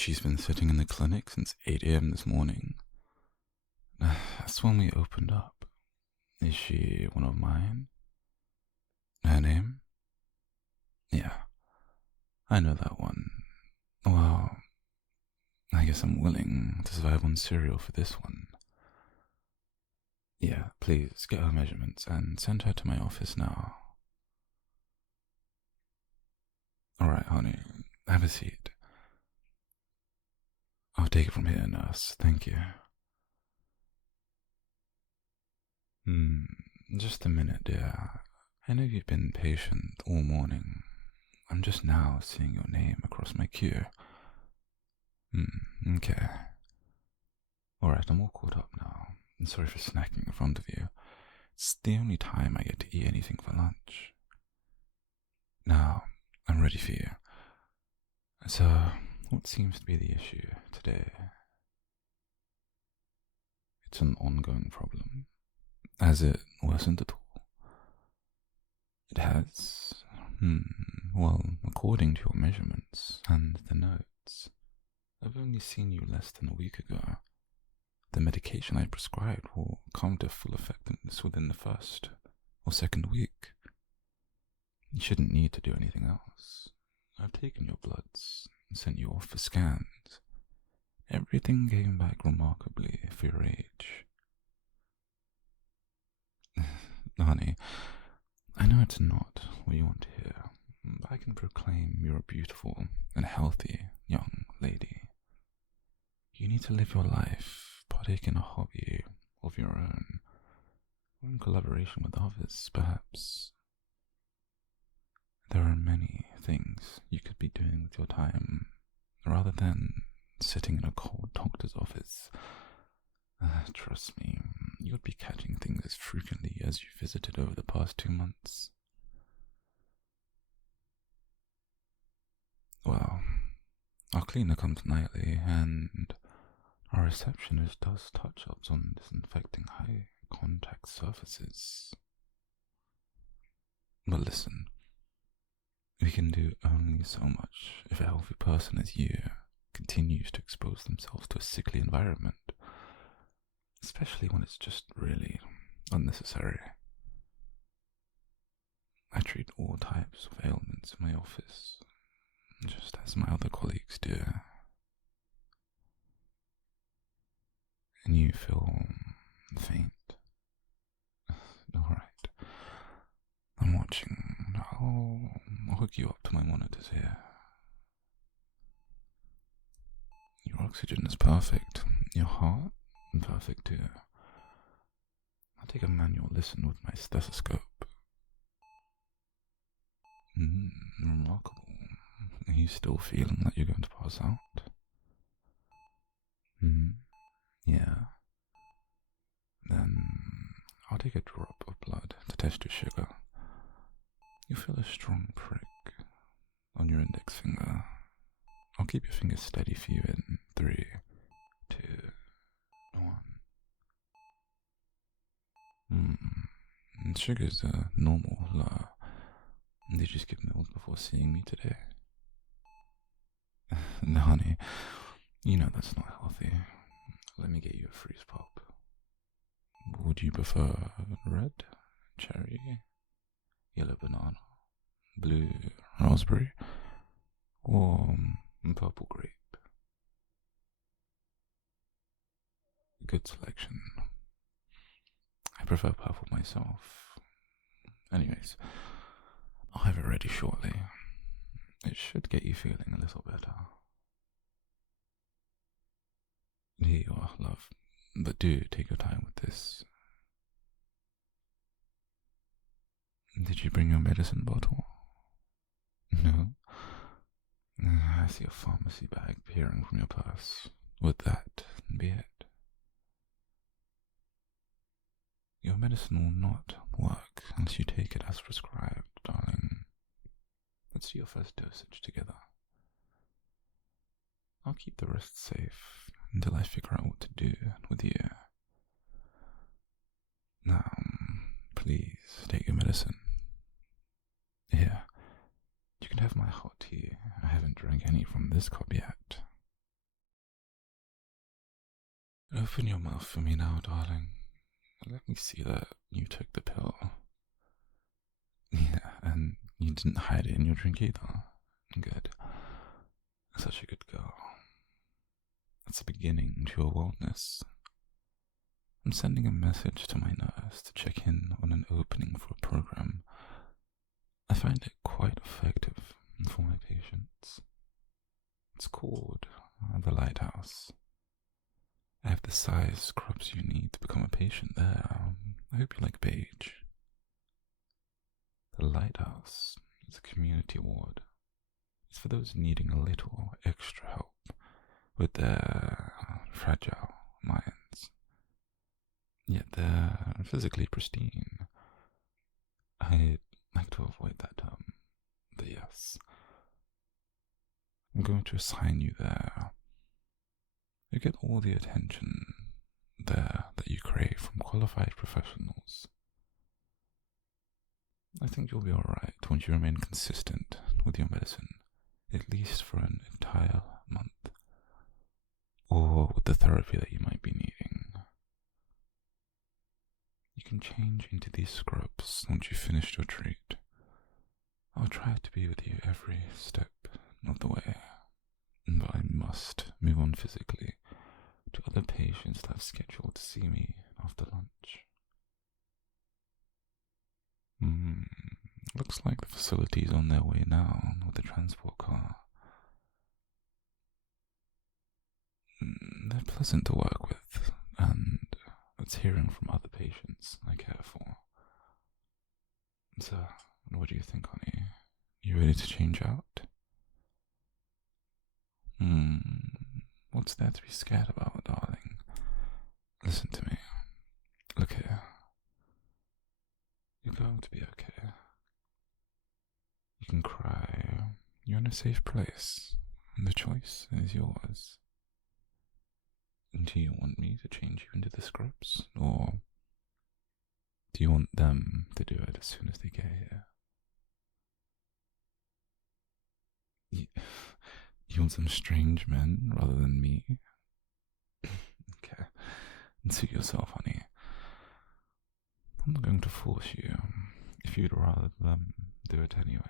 She's been sitting in the clinic since 8 a.m. this morning. That's when we opened up. Is she one of mine? Her name? Yeah, I know that one. Well, I guess I'm willing to survive on cereal for this one. Yeah, please get her measurements and send her to my office now. Alright, honey, have a seat. I'll take it from here, nurse. Thank you. Just a minute, dear. I know you've been patient all morning. I'm just now seeing your name across my queue. Okay. Alright, I'm all caught up now. I'm sorry for snacking in front of you. It's the only time I get to eat anything for lunch. Now, I'm ready for you. So, what seems to be the issue today? It's an ongoing problem. Has it worsened at all? It has? Well, according to your measurements and the notes, I've only seen you less than a week ago. The medication I prescribed will come to full effectiveness within the first or second week. You shouldn't need to do anything else. I've taken your bloods and sent you off for scans. Everything came back remarkably for your age. Honey, I know it's not what you want to hear, but I can proclaim you're a beautiful and healthy young lady. You need to live your life, partake in a hobby of your own, or in collaboration with others, perhaps. There are many things you could be doing with your time, rather than sitting in a cold doctor's office. Trust me, you would be catching things as frequently as you visited over the past 2 months. Well, our cleaner comes nightly, and our receptionist does touch-ups on disinfecting high-contact surfaces. But listen, we can do only so much if a healthy person as you continues to expose themselves to a sickly environment, especially when it's just really unnecessary. I treat all types of ailments in my office, just as my other colleagues do. And you feel faint? Alright. I'm watching. I'll hook you up to my monitors here. Your oxygen is perfect. Your heart? Perfect too. I'll take a manual listen with my stethoscope. Remarkable. Are you still feeling that you're going to pass out? Yeah. Then I'll take a drop of blood to test your sugar. You feel a strong prick on your index finger. I'll keep your finger steady for you in 3, 2, 1. Sugar's a normal low. Did you skip meals before seeing me today? No, honey, you know that's not healthy. Let me get you a freeze pop. Would you prefer red, cherry, yellow banana, blue raspberry, or purple grape? Good selection. I prefer purple myself. Anyways, I'll have it ready shortly. It should get you feeling a little better. Here you are, love. But do take your time with this. Did you bring your medicine bottle? No? I see a pharmacy bag peering from your purse. Would that be it? Your medicine will not work unless you take it as prescribed, darling. Let's do your first dosage together. I'll keep the rest safe until I figure out what to do with you. Now, please take your medicine. Here, you can have my hot tea. I haven't drank any from this cup yet. Open your mouth for me now, darling. Let me see that you took the pill. Yeah, and you didn't hide it in your drink either. Good. Such a good girl. That's a beginning to your wellness. I'm sending a message to my nurse to check in on an opening for a program. I find it quite effective for my patients. It's called the Lighthouse. I have the size scrubs you need to become a patient there. I hope you like beige. The Lighthouse is a community ward. It's for those needing a little extra help with their fragile minds. Yet they're physically pristine. I'd like to avoid that term, but yes. I'm going to assign you there. You get all the attention there that you crave from qualified professionals. I think you'll be alright once you remain consistent with your medicine, at least for an entire month, or with the therapy that you might be needing. You can change into these scrubs once you've finished your treat. I'll try to be with you every step of the way, but I must move on physically to other patients that have scheduled to see me after lunch. Looks like the facility's on their way now with the transport car. They're pleasant to work with, and it's hearing from other patients I care for. So, what do you think, honey? You ready to change out? What's there to be scared about, darling? Listen to me. Look here. You're going to be okay. You can cry. You're in a safe place. And the choice is yours. Do you want me to change you into the scrubs? Or do you want them to do it as soon as they get here? You want some strange men rather than me? Okay. And suit yourself, honey. I'm not going to force you if you'd rather them do it anyway.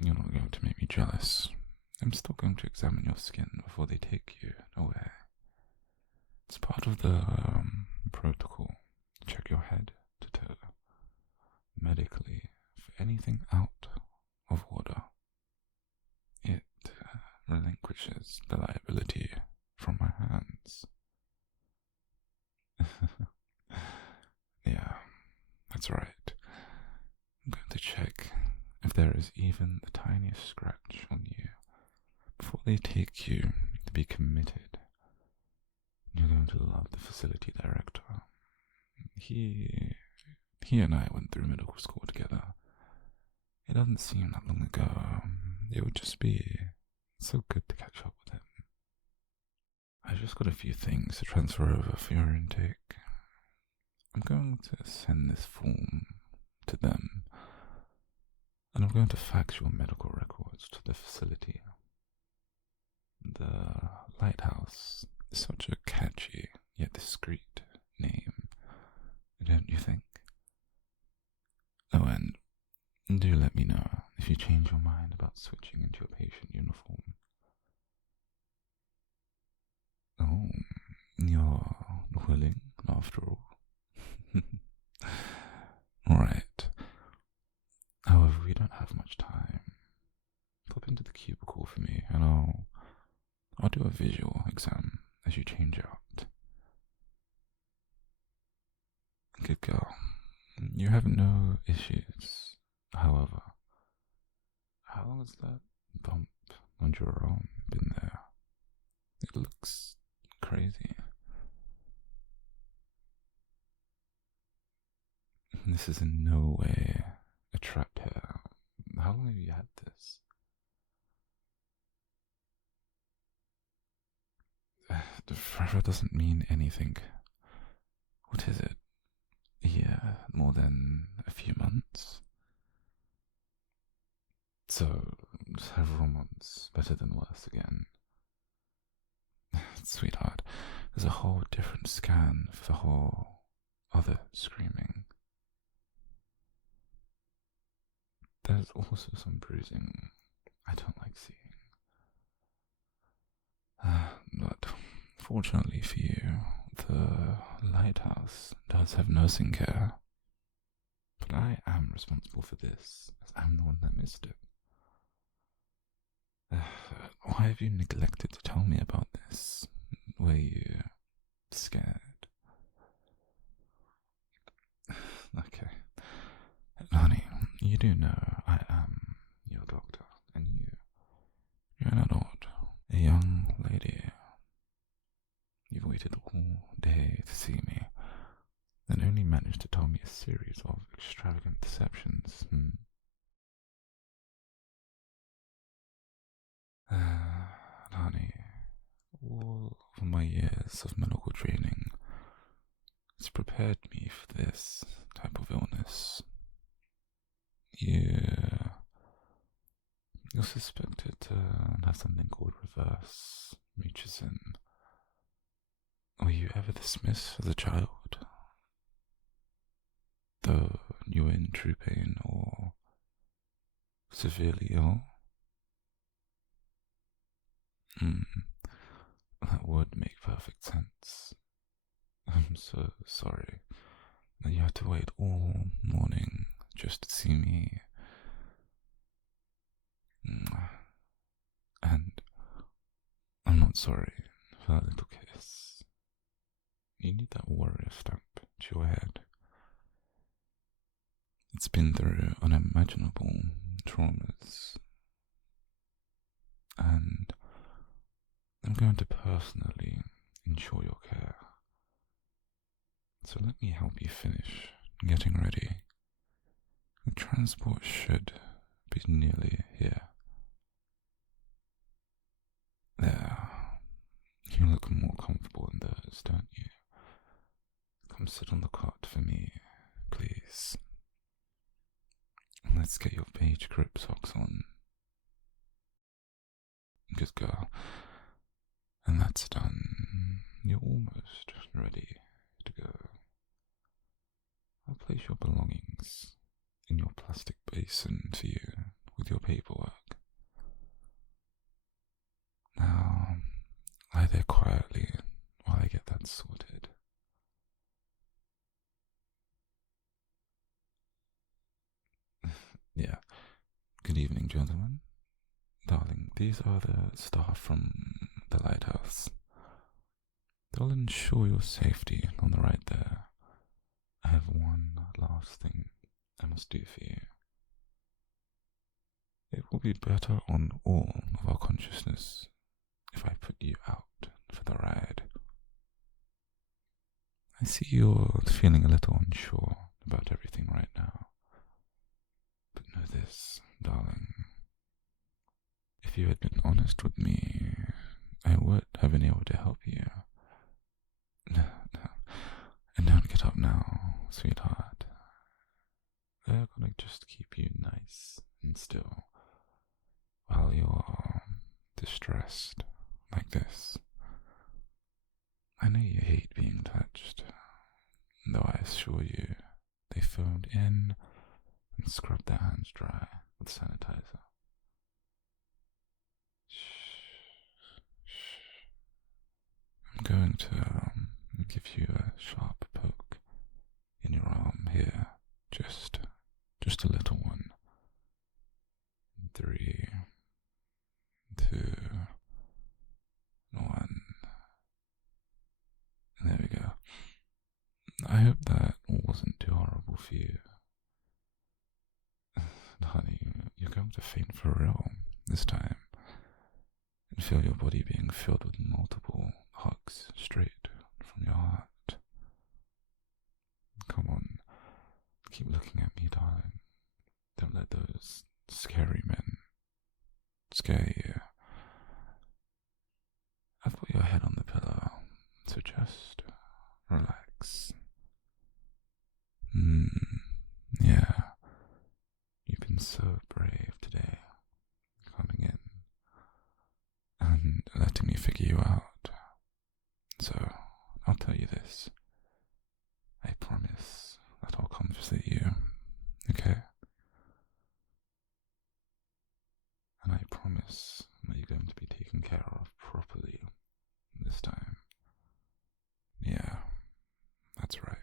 You're not going to make me jealous. I'm still going to examine your skin before they take you away. It's part of the protocol. Check your head to toe medically for anything out of order. It relinquishes the liability from my hands. Yeah, that's right. I'm going to check if there is even the tiniest scratch on you before they take you to be committed. You're going to love the facility director. He and I went through medical school together. It doesn't seem that long ago. It would just be so good to catch up with him. I just got a few things to transfer over for your intake. I'm going to send this form to them, and I'm going to fax your medical records to the facility. The Lighthouse is such a catchy yet discreet name, don't you think? Oh, and do let me know if you change your mind about switching into a patient uniform. Oh, you're willing, after all. Alright. However, we don't have much time. Pop into the cubicle for me, and I'll do a visual exam as you change out. Good girl. You have no issues, however. How long has that bump on your arm been there? It looks crazy. This is in no way a trapped hair. How long have you had this? Forever doesn't mean anything. What is it? A year? More than a few months? So, several months, better than worse again. Sweetheart, there's a whole different scan for the whole other screaming. There's also some bruising I don't like seeing. But fortunately for you, the lighthouse does have nursing care. But I am responsible for this, as I'm the one that missed it. Why have you neglected to tell me about this? Were you scared? Okay. Honey, you do know I am your doctor, and you're an adult, a young lady. You've waited all day to see me, and only managed to tell me a series of extravagant deceptions. Honey, all of my years of medical training has prepared me for this type of illness. You're suspected to have something called reverse Murchison. Were you ever dismissed as a child, though you were in true pain or severely ill? That would make perfect sense. I'm so sorry that you had to wait all morning just to see me. And I'm not sorry for that little kiss. You need that warrior stamp to your head. It's been through unimaginable traumas, and I'm going to personally ensure your care. So let me help you finish getting ready. The transport should be nearly here. There. You look more comfortable in those, don't you? Come sit on the cot for me, please. Let's get your beige grip socks on. Good girl. And that's done. You're almost ready to go. I'll place your belongings in your plastic basin for you with your paperwork. Now, lie there quietly while I get that sorted. Yeah. Good evening, gentlemen. Darling, these are the staff from the lighthouse. They'll ensure your safety on the right there. I have one last thing I must do for you. It will be better on all of our consciousness if I put you out for the ride. I see you're feeling a little unsure about everything right now. But know this, darling. If you had been honest with me, I would have been able to help you. No. And don't get up now, sweetheart. They're gonna just keep you nice and still while you're distressed like this. I know you hate being touched, though I assure you they phoned in and scrubbed their hands dry with sanitizer. I'm going to give you a sharp poke in your arm here, just a little one. 3, 2, 1. There we go. I hope that wasn't too horrible for you. Honey, you're going to faint for real this time, and feel your body being filled with multiple hugs straight from your heart. Come on, keep looking at me, darling. Don't let those scary men scare you. I've put your head on the pillow, so just relax. Yeah, you've been so brave today, coming in and letting me figure you out. So, I'll tell you this. I promise that I'll come visit you, okay? And I promise that you're going to be taken care of properly this time. Yeah, that's right.